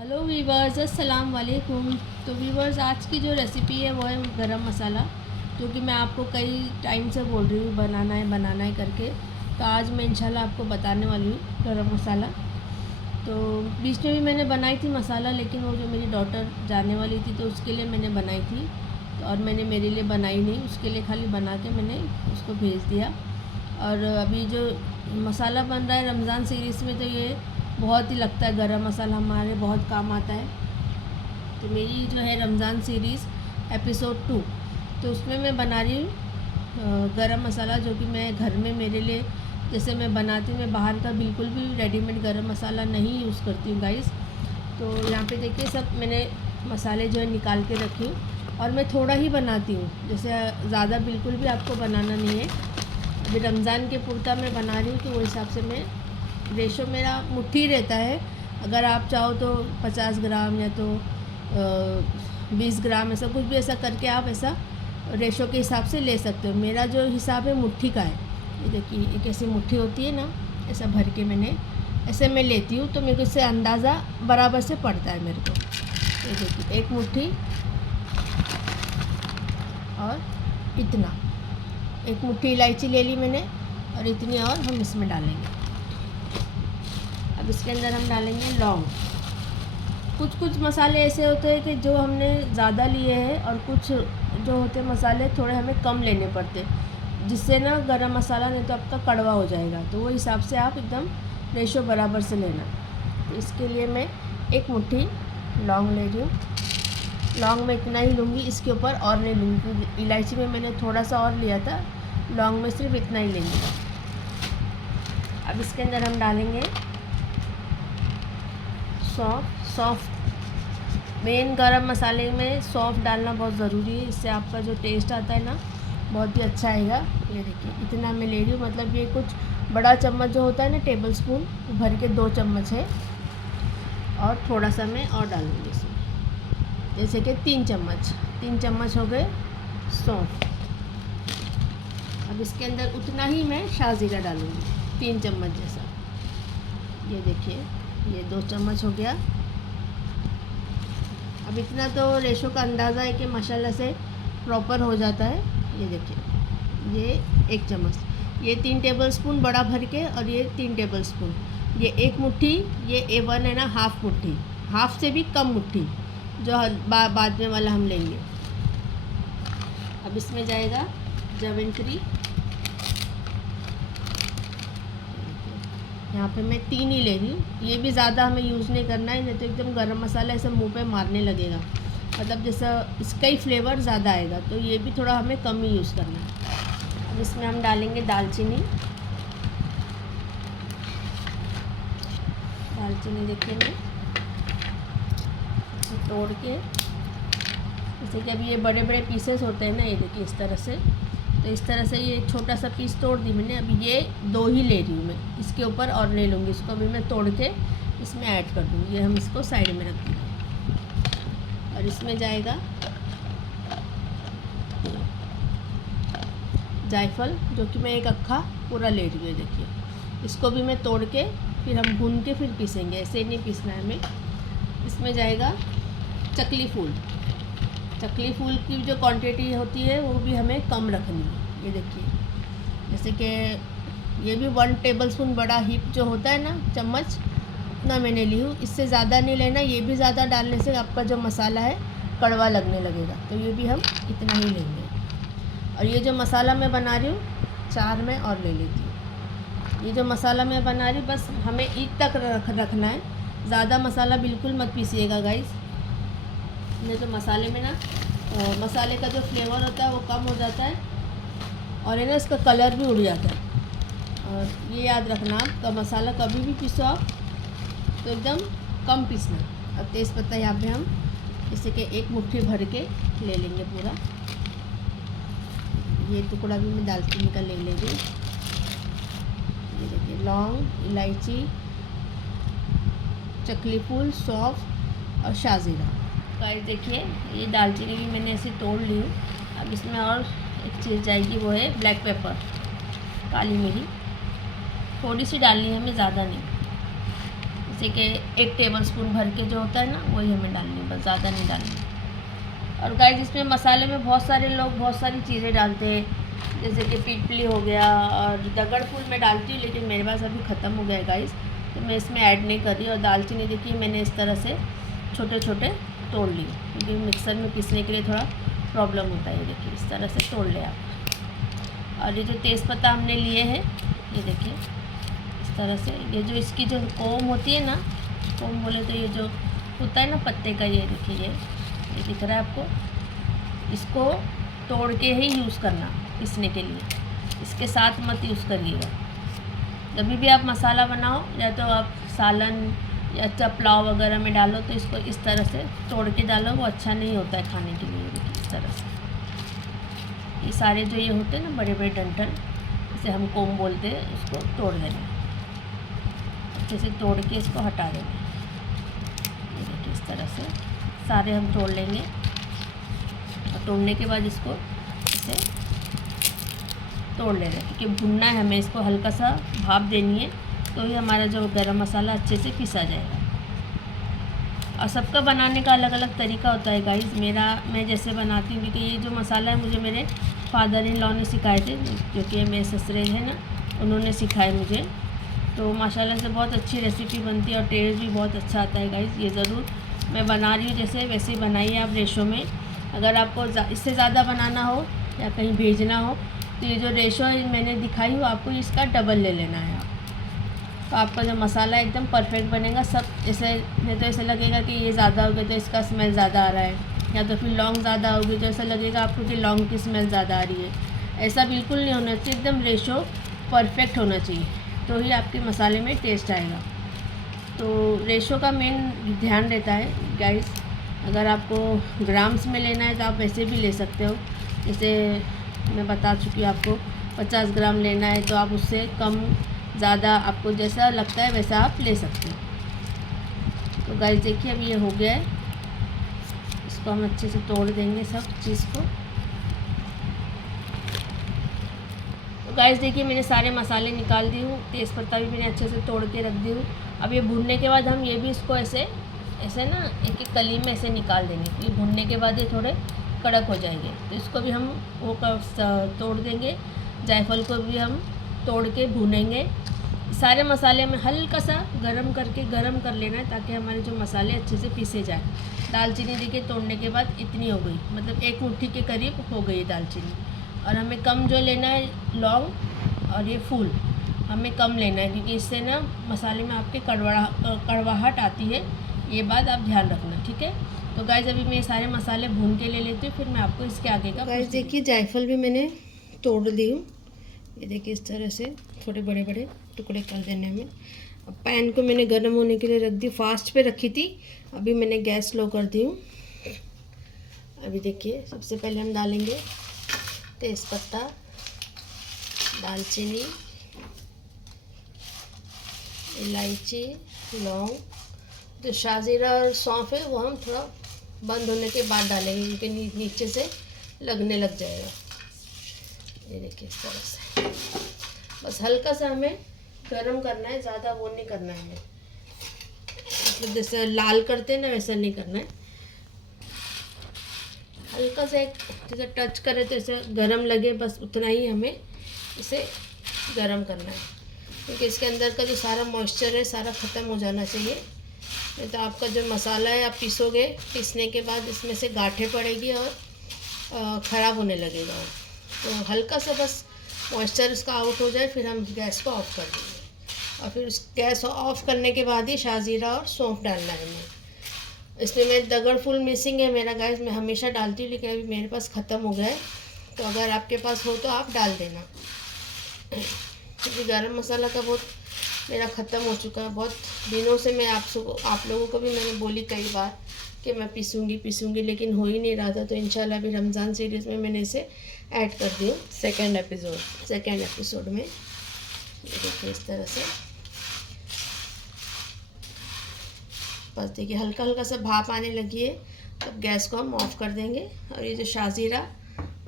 Hello viewers, अस्सलाम वालेकुम। तो वीवर्स, आज की जो रेसिपी है वो है गरम मसाला, जो कि मैं आपको कई टाइम से बोल रही हूँ बनाना है करके। तो आज मैं इंशाल्लाह आपको बताने वाली हूँ गरम मसाला। तो बीच में भी मैंने बनाई थी मसाला, लेकिन वो जो मेरी डॉटर जाने वाली थी तो उसके लिए मैंने बनाई थी। तो और मैंने मेरे लिए बनाई नहीं, उसके लिए खाली बना के मैंने उसको भेज दिया। और अभी जो मसाला बन रहा है रमज़ान सीरीज़ में, तो ये बहुत ही लगता है गरम मसाला, हमारे बहुत काम आता है। तो मेरी जो है रमज़ान सीरीज़ एपिसोड 2, तो उसमें मैं बना रही हूँ गरम मसाला, जो कि मैं घर में मेरे लिए जैसे मैं बनाती हूँ। मैं बाहर का बिल्कुल भी रेडीमेड गरम मसाला नहीं यूज़ करती हूँ गाइस। तो यहाँ पे देखिए सब मैंने मसाले जो है निकाल के रखी हूँ, और मैं थोड़ा ही बनाती हूँ, जैसे ज़्यादा बिल्कुल भी आपको बनाना नहीं है। अभी रमज़ान के पुरता मैं बना रही हूँ, तो वो हिसाब से मैं रेशो मेरा मुट्ठी रहता है। अगर आप चाहो तो 50 ग्राम या तो 20 ग्राम, ऐसा कुछ भी ऐसा करके आप ऐसा रेशो के हिसाब से ले सकते हो। मेरा जो हिसाब है मुट्ठी का है। ये देखिए, एक ऐसी मुट्ठी होती है ना, ऐसा भर के मैंने ऐसे मैं लेती हूँ, तो मेरे को इससे अंदाज़ा बराबर से पड़ता है मेरे को। ये देखिए, एक मुट्ठी और इतना, एक मुट्ठी इलायची ले ली मैंने, और इतनी और हम इसमें डालेंगे। अब इसके अंदर हम डालेंगे लौंग। कुछ मसाले ऐसे होते हैं कि जो हमने ज़्यादा लिए हैं, और कुछ जो होते हैं मसाले थोड़े हमें कम लेने पड़ते, जिससे ना गरम मसाला नहीं तो आपका कड़वा हो जाएगा। तो वो हिसाब से आप एकदम रेशो बराबर से लेना। तो इसके लिए मैं एक मुट्ठी लौंग ले रही हूँ। लौंग में इतना ही लूँगी, इसके ऊपर और नहीं लूँगी, क्योंकि इलायची में मैंने थोड़ा सा और लिया था, लौंग में सिर्फ इतना ही लेंगे। अब इसके अंदर हम डालेंगे सौंफ। मेन गरम मसाले में सौंफ डालना बहुत ज़रूरी है, इससे आपका जो टेस्ट आता है ना बहुत ही अच्छा आएगा। ये देखिए, इतना मैं ले रही हूँ, मतलब ये कुछ बड़ा चम्मच जो होता है ना, टेबल स्पून भर के 2 चम्मच है, और थोड़ा सा मैं और डालूँगी इसमें, जैसे कि 3 चम्मच हो गए सौंफ। अब इसके अंदर उतना ही मैं शाज़ीरा डालूँगी, 3 चम्मच जैसा। ये देखिए, ये 2 चम्मच हो गया। अब इतना तो रेशो का अंदाज़ा है कि माशाल्लाह से प्रॉपर हो जाता है। ये देखिए, ये 1 चम्मच, ये 3 टेबल स्पून बड़ा भर के, और ये 3 टेबल स्पून, ये 1 मुट्ठी, ये A1 है ना, हाफ़ मुट्ठी, हाफ़ से भी कम मुट्ठी, जो बाद में वाला हम लेंगे। अब इसमें जाएगा जावित्री। यहाँ पे मैं 3 ही ले रही हूँ, ये भी ज़्यादा हमें यूज़ नहीं करना है, नहीं तो एकदम गरम मसाला ऐसे मुंह पे मारने लगेगा, मतलब जैसा इसका ही फ्लेवर ज़्यादा आएगा। तो ये भी थोड़ा हमें कम ही यूज़ करना है। अब इसमें हम डालेंगे दालचीनी। देखिए, मैं तोड़ के, जैसे कि अभी ये बड़े बड़े पीसेस होते हैं ना, ये देखिए इस तरह से, तो इस तरह से ये छोटा सा पीस तोड़ दी मैंने। अभी ये 2 ही ले रही हूँ मैं, इसके ऊपर और ले लूँगी, इसको अभी मैं तोड़ के इसमें ऐड कर दूँगी। ये हम इसको साइड में रख देंगे, और इसमें जाएगा जायफल, जो कि मैं 1 अक्खा पूरा ले रही हूँ। देखिए, इसको भी मैं तोड़ के फिर हम भून के फिर पीसेंगे, ऐसे नहीं पीसना है हमें। इसमें जाएगा चकली फूल की जो क्वांटिटी होती है वो भी हमें कम रखनी है। ये देखिए, जैसे कि ये भी 1 टेबलस्पून बड़ा हीप जो होता है ना, चम्मच, उतना मैंने ली हूँ, इससे ज़्यादा नहीं लेना। ये भी ज़्यादा डालने से आपका जो मसाला है कड़वा लगने लगेगा, तो ये भी हम इतना ही लेंगे। और ये जो मसाला मैं बना रही हूँ, 4 में और ले लेती हूँ। ये जो मसाला मैं बना रही हूँ, बस हमें ईद तक रखना है, ज़्यादा मसाला बिल्कुल मत पीसिएगा गाइस, नहीं तो मसाले में ना मसाले का जो फ्लेवर होता है वो कम हो जाता है, और है ना इसका कलर भी उड़ जाता है। और ये याद रखना, आपका मसाला कभी भी पीसो आप तो एकदम कम पीसना। अब तेज़पत्ता यहाँ पे हम जैसे कि 1 मुट्ठी भर के ले लेंगे पूरा। ये टुकड़ा भी मैं दालचीनी का ले लेंगे। ये देखिए, लौंग, इलायची, चकली फूल, सौंफ और शाज़ीरा। गाइस देखिए, ये दालचीनी भी मैंने ऐसे तोड़ ली हूँ। अब इसमें और एक चीज़ जाएगी, वो है ब्लैक पेपर, काली मिर्च, थोड़ी सी डालनी है हमें, ज़्यादा नहीं। जैसे कि 1 टेबलस्पून भर के जो होता है ना वही हमें डालनी है, बस ज़्यादा नहीं डालनी। और गाइस इसमें मसाले में बहुत सारे लोग बहुत सारी चीज़ें डालते हैं, जैसे कि पीपली हो गया और दगड़ फूल मैं डालती हूँ, लेकिन मेरे पास अभी ख़त्म हो गया गाइस, तो मैं इसमें ऐड नहीं कर रही। और दालचीनी देखिए मैंने इस तरह से छोटे छोटे तोड़ ली, क्योंकि मिक्सर में पीसने के लिए थोड़ा प्रॉब्लम होता है। देखिए इस तरह से तोड़ ले आप। और ये जो तेज़पत्ता हमने लिए हैं, ये देखिए इस तरह से, ये जो इसकी जो कोम होती है ना, कोम बोले तो ये जो होता है ना पत्ते का, ये देखिए ये दिख रहा है आपको, इसको तोड़ के ही यूज़ करना पीसने के लिए, इसके साथ मत यूज़ करिएगा। जब भी आप मसाला बनाओ, या तो आप सालन या पुलाव वगैरह में डालो, तो इसको इस तरह से तोड़ के डालो, वो अच्छा नहीं होता है खाने के लिए। देखिए इस तरह से ये सारे जो ये होते हैं ना बड़े बड़े डंठल, इसे हम कोम बोलते हैं, उसको तोड़ देना, अच्छे से तोड़ के इसको हटा देना। ये देखिए इस तरह से सारे हम तोड़ लेंगे, और तोड़ने के बाद इसको इसे तोड़ लेना है, क्योंकि भुनना है हमें, इसको हल्का सा भाप देनी है, तो ही हमारा जो गरम मसाला अच्छे से पिसा जाएगा। और सबका बनाने का अलग अलग तरीका होता है गाइस। मैं जैसे बनाती हूँ, क्योंकि ये जो मसाला है मुझे मेरे फादर इन लॉ ने सिखाए थे, जो कि मेरे ससुरे हैं ना, उन्होंने सिखाए मुझे, तो माशाल्लाह से बहुत अच्छी रेसिपी बनती है और टेस्ट भी बहुत अच्छा आता है गाइस। ये ज़रूर मैं बना रही हूँ जैसे वैसे ही बनाइए आप रेशो में। अगर आपको इससे ज़्यादा बनाना हो या कहीं भेजना हो, तो ये जो रेशो मैंने दिखाई हो आपको, इसका डबल ले लेना है आप, तो आपका जो मसाला एकदम परफेक्ट बनेगा। सब ऐसे नहीं तो ऐसा लगेगा कि ये ज़्यादा हो गया तो इसका स्मेल ज़्यादा आ रहा है, या तो फिर लौंग ज़्यादा होगी तो ऐसा लगेगा आपको कि लौंग की स्मेल ज़्यादा आ रही है। ऐसा बिल्कुल नहीं होना चाहिए, एकदम रेशो परफेक्ट होना चाहिए, तो ही आपके मसाले में टेस्ट आएगा। तो रेशो का मेन ध्यान रहता है गाइस। अगर आपको ग्राम्स में लेना है तो आप वैसे भी ले सकते हो, जैसे मैं बता चुकी हूँ आपको 50 ग्राम लेना है, तो आप उससे कम ज़्यादा आपको जैसा लगता है वैसा आप ले सकते हो। तो गाइस देखिए अब ये हो गया है, इसको हम अच्छे से तोड़ देंगे सब चीज़ को। तो गाइस देखिए मैंने सारे मसाले निकाल दी हूँ, तेज़पत्ता भी मैंने अच्छे से तोड़ के रख दी हूँ। अब ये भूनने के बाद हम ये भी इसको ऐसे ऐसे ना एक एक कली में ऐसे निकाल देंगे, ये भूनने के बाद ये थोड़े कड़क हो जाएंगे, तो इसको भी हम वो तोड़ देंगे। जायफल को भी हम तोड़ के भूनेंगे। सारे मसाले में हल्का सा गरम कर लेना है, ताकि हमारे जो मसाले अच्छे से पीसे जाए। दालचीनी देखिए तोड़ने के बाद इतनी हो गई, मतलब 1 मुट्ठी के करीब हो गई दालचीनी। और हमें कम जो लेना है लौंग और ये फूल हमें कम लेना है, क्योंकि इससे ना मसाले में आपके कड़वाहट आती है, ये बात आप ध्यान रखना, ठीक है। तो गाइस अभी मैं सारे मसाले भून के ले लेती हूँ, फिर मैं आपको इसके आगे का। गाइस देखिए जायफल भी मैंने तोड़ दी हूँ, ये देखिए इस तरह से थोड़े बड़े बड़े टुकड़े कर देने हमें। अब पैन को मैंने गर्म होने के लिए रख दी, फास्ट पे रखी थी, अभी मैंने गैस लो कर दी हूँ। अभी देखिए सबसे पहले हम डालेंगे तेज़पत्ता, दालचीनी, इलायची, लौंग, जो शाजीरा और सौंफ है वो हम थोड़ा बंद होने के बाद डालेंगे, क्योंकि नीचे से लगने लग जाएगा। ये देखिए इस तरह से बस हल्का सा हमें गरम करना है, ज़्यादा वो नहीं करना है हमें, मतलब जैसे लाल करते हैं ना वैसा नहीं करना है। हल्का सा एक जैसे टच करे तो ऐसे गरम लगे, बस उतना ही हमें इसे गरम करना है, क्योंकि इसके अंदर का जो सारा मॉइस्चर है सारा ख़त्म हो जाना चाहिए। नहीं तो आपका जो मसाला है आप पीसोगे, पीसने के बाद इसमें से गांठें पड़ेगी और ख़राब होने लगेगा। तो हल्का सा बस मॉइस्चर इसका आउट हो जाए, फिर हम गैस को ऑफ़ कर देंगे। और फिर उस गैस ऑफ़ करने के बाद ही शाजीरा और सौंफ डालना है हमें। इसमें मैं दगड़ फूल मिसिंग है मेरा गाइस, मैं हमेशा डालती हूँ, लेकिन अभी मेरे पास ख़त्म हो गया है, तो अगर आपके पास हो तो आप डाल देना, क्योंकि गरम मसाला का बहुत मेरा ख़त्म हो चुका है। बहुत दिनों से मैं आप लोगों को भी मैंने बोली कई बार कि मैं पीसूँगी, लेकिन हो ही नहीं रहा था। तो इंशाल्लाह अभी रमज़ान सीरीज़ में मैंने इसे ऐड कर दी हूँ, सेकेंड एपिसोड में। ये देखिए इस तरह से बस देखिए हल्का हल्का सा भाप आने लगी है, तब गैस को हम ऑफ़ कर देंगे। और ये जो शाजीरा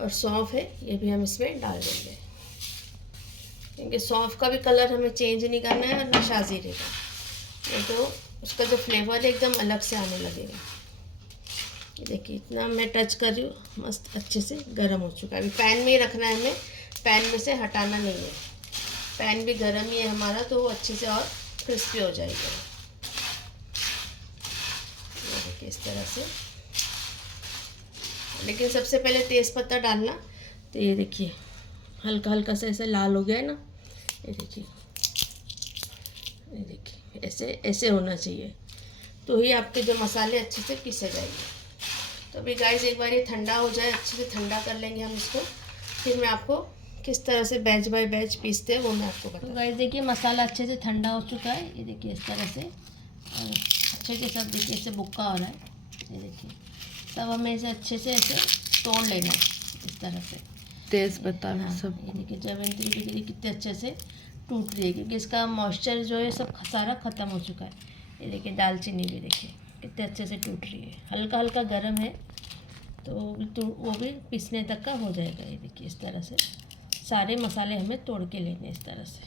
और सौंफ है ये भी हम इसमें डाल देंगे, क्योंकि सौंफ का भी कलर हमें चेंज नहीं करना है और ना शाजीरे का। ये तो उसका जो फ्लेवर है एकदम अलग से आने लगेगा। ये देखिए इतना मैं टच कर रही हूँ, मस्त अच्छे से गर्म हो चुका है। अभी पैन में ही रखना है हमें, पैन में से हटाना नहीं है। पैन भी गर्म ही है हमारा, तो वो अच्छे से और क्रिस्पी हो जाएगा। ये देखिए इस तरह से। लेकिन सबसे पहले तेज़ पत्ता डालना। तो ये देखिए हल्का हल्का सा ऐसे लाल हो गया है ना, ये देखिए, ये देखिए ऐसे ऐसे होना चाहिए, तो ही आपके जो मसाले अच्छे से पीसे जाएंगे। तो अभी गाइस एक बार ये ठंडा हो जाए, अच्छे से ठंडा कर लेंगे हम इसको, फिर मैं आपको किस तरह से बैच बाय बैच पीसते हैं वो मैं आपको बताऊँ। तो गाइस देखिए मसाला अच्छे से ठंडा हो चुका है, ये देखिए इस तरह से, और अच्छे के सब देखिए इससे बुक्का हो रहा है। ये देखिए सब हमें इसे अच्छे से ऐसे तोड़ लेना है इस तरह से। तेज़ पत्ता सब, ये देखिए जावित्री भी देखिए कितने अच्छे से टूट रही है, क्योंकि इसका मॉइस्चर जो है सब सारा ख़त्म हो चुका है। ये देखिए दालचीनी भी देखिए कितने अच्छे से टूट रही है, हल्का हल्का गर्म है, तो वो भी पीसने तक का हो जाएगा। ये देखिए इस तरह से सारे मसाले हमें तोड़ के लेने इस तरह से,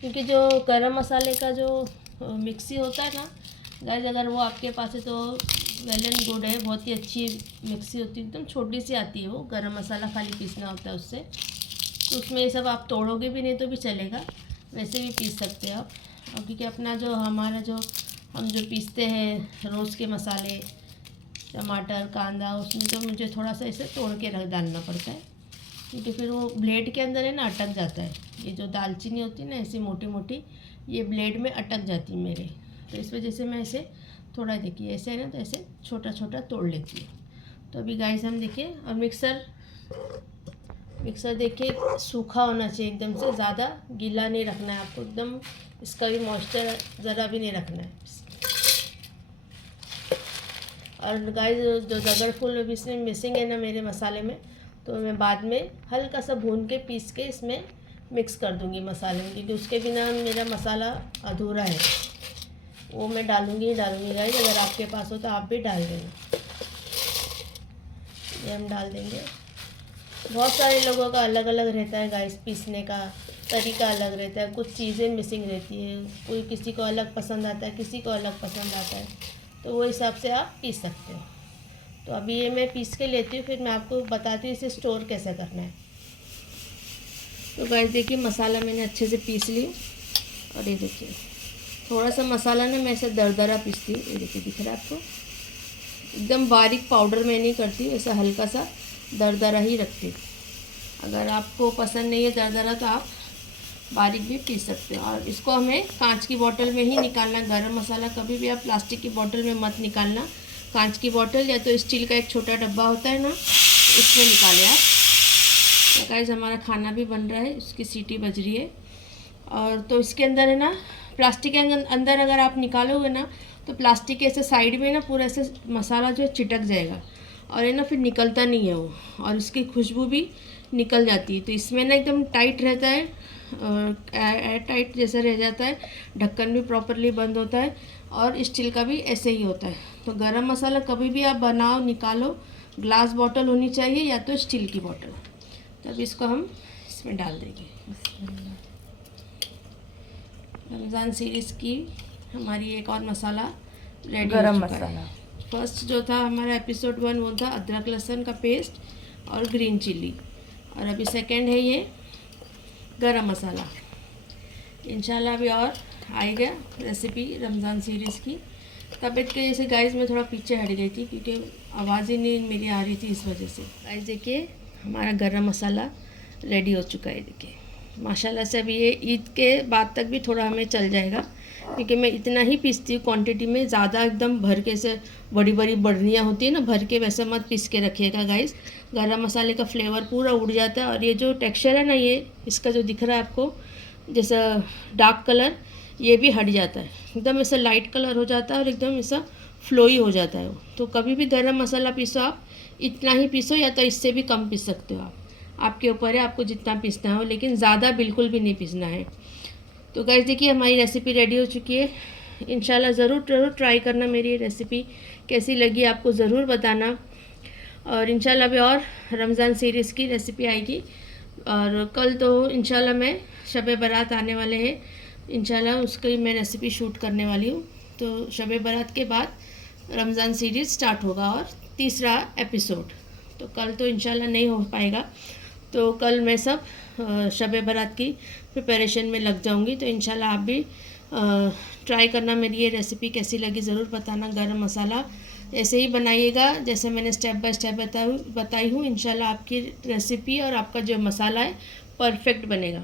क्योंकि जो गरम मसाले का जो मिक्सी होता है ना गाइस, अगर वो आपके पास है तो वेल एंड गुड है, बहुत ही अच्छी मिक्सी होती है, एकदम छोटी सी आती है वो, गरम मसाला खाली पीसना होता है उससे। तो उसमें ये सब आप तोड़ोगे भी नहीं तो भी चलेगा, वैसे भी पीस सकते हो आप। और क्योंकि अपना जो हमारा जो हम जो पीसते हैं रोज़ के मसाले, टमाटर कांदा, उसमें तो मुझे थोड़ा सा इसे तोड़ के रख डालना पड़ता है, क्योंकि फिर वो ब्लेड के अंदर है ना अटक जाता है। ये जो दालचीनी होती है ना ऐसी मोटी मोटी, ये ब्लेड में अटक जाती है मेरे, तो इस वजह से मैं इसे थोड़ा देखिए ऐसे है ना, तो ऐसे छोटा छोटा तोड़ लेती हूँ। तो अभी गाइस हम देखिए, और मिक्सर देखिए सूखा होना चाहिए एकदम से, ज़्यादा गीला नहीं रखना है आपको, एकदम इसका भी मॉइस्चर ज़रा भी नहीं रखना है। और गाइस जो दगड़ फूल अभी इसमें मिसिंग है ना मेरे मसाले में, तो मैं बाद में हल्का सा भून के पीस के इसमें मिक्स कर दूंगी मसाले में, क्योंकि उसके बिना मेरा मसाला अधूरा है। वो मैं डालूंगी ही डालूंगी गाइस, अगर आपके पास हो तो आप भी डाल देना। ये हम डाल देंगे। बहुत सारे लोगों का अलग अलग रहता है गाइस, पीसने का तरीका अलग रहता है, कुछ चीज़ें मिसिंग रहती है, कोई किसी को अलग पसंद आता है, किसी को अलग पसंद आता है, तो वो हिसाब से आप पीस सकते हो। तो अभी ये मैं पीस के लेती हूँ, फिर मैं आपको बताती हूँ इसे स्टोर कैसे करना है। तो गाइस देखिए मसाला मैंने अच्छे से पीस ली, और ये देखिए थोड़ा सा मसाला ना मैं ऐसे दरदरा पीसती हूँ। ये देखिए दिख रहा है आपको, एकदम बारीक पाउडर मैं नहीं करती, ऐसा हल्का सा दरदरा ही रखती हूँ। अगर आपको पसंद नहीं है दरदरा तो आप बारीक भी पीस सकते हो। और इसको हमें कांच की बोतल में ही निकालना। गरम मसाला कभी भी आप प्लास्टिक की बोतल में मत निकालना, कांच की बोतल या तो स्टील का एक छोटा डब्बा होता है ना, इसमें निकालें आप। तो गाइस हमारा खाना भी बन रहा है, इसकी सीटी बज रही है। और तो इसके अंदर है ना, प्लास्टिक के अंदर अगर आप निकालोगे ना, तो प्लास्टिक के ऐसे साइड में ना पूरा ऐसे मसाला जो है चिटक जाएगा, और है ना फिर निकलता नहीं है वो, और इसकी खुशबू भी निकल जाती है। तो इसमें ना एकदम टाइट रहता है, एयर टाइट जैसा रह जाता है, ढक्कन भी प्रॉपरली बंद होता है, और स्टील का भी ऐसे ही होता है। तो गरम मसाला कभी भी आप बनाओ निकालो, ग्लास बॉटल होनी चाहिए या तो स्टील की बॉटल। तो अब इसको हम इसमें डाल देंगे। रमज़ान सीरीज़ की हमारी एक और मसाला रेडी गरम हो चुका मसाला। है। फर्स्ट जो था हमारा एपिसोड 1 वो था अदरक लहसुन का पेस्ट और ग्रीन चिली, और अभी सेकंड है ये गरम मसाला। इंशाल्लाह अभी और आएगा रेसिपी रमज़ान सीरीज़ की। तबीयत के जैसे गाइस मैं थोड़ा पीछे हट गई थी, क्योंकि आवाज़ ही नहीं मेरी आ रही थी, इस वजह से। गाइस देखिए हमारा गरम मसाला रेडी हो चुका है। देखिए माशाल्लाह से अभी ये ईद के बाद तक भी थोड़ा हमें चल जाएगा, क्योंकि मैं इतना ही पीसती हूँ क्वांटिटी में, ज़्यादा एकदम भर के से बड़ी बड़ी बर्नियाँ होती है ना, भर के वैसे मत पीस के रखिएगा गाइस, गरम मसाले का फ्लेवर पूरा उड़ जाता है। और ये जो टेक्सचर है ना, ये इसका जो दिख रहा है आपको जैसा डार्क कलर, ये भी हट जाता है, एकदम ऐसा लाइट कलर हो जाता है, और एकदम ऐसा फ्लोई हो जाता है वो। तो कभी भी गरम मसाला पीसो आप, इतना ही पीसो या तो इससे भी कम पीस सकते हो आप, आपके ऊपर है आपको जितना पीसना हो, लेकिन ज़्यादा बिल्कुल भी नहीं पीसना है। तो गाइस देखिए हमारी रेसिपी रेडी हो चुकी है। इंशाल्लाह ज़रूर ट्राई करना, मेरी ये रेसिपी कैसी लगी आपको ज़रूर बताना। और इंशाल्लाह भी और रमज़ान सीरीज़ की रेसिपी आएगी, और कल तो इंशाल्लाह मैं शब बारात आने वाले हैं, इंशाल्लाह उसकी मैं रेसिपी शूट करने वाली हूँ। तो शब बारात के बाद रमज़ान सीरीज़ स्टार्ट होगा और 3रा एपिसोड। तो कल तो इंशाल्लाह नहीं हो पाएगा, तो कल मैं सब शब बारात की प्रिपरेशन में लग जाऊंगी। तो इंशाल्लाह आप भी ट्राई करना, मेरी ये रेसिपी कैसी लगी ज़रूर बताना। गरम मसाला ऐसे ही बनाइएगा जैसे मैंने स्टेप बाय स्टेप बताई हूँ। इंशाल्लाह आपकी रेसिपी और आपका जो मसाला है परफेक्ट बनेगा।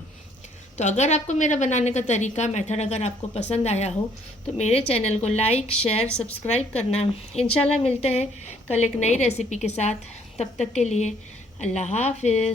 तो अगर आपको मेरा बनाने का तरीका, मेथड अगर आपको पसंद आया हो तो मेरे चैनल को लाइक, शेयर, सब्सक्राइब करना। इंशाल्लाह मिलते हैं कल एक नई रेसिपी के साथ। तब तक के लिए अल्लाह हाफ़िज़।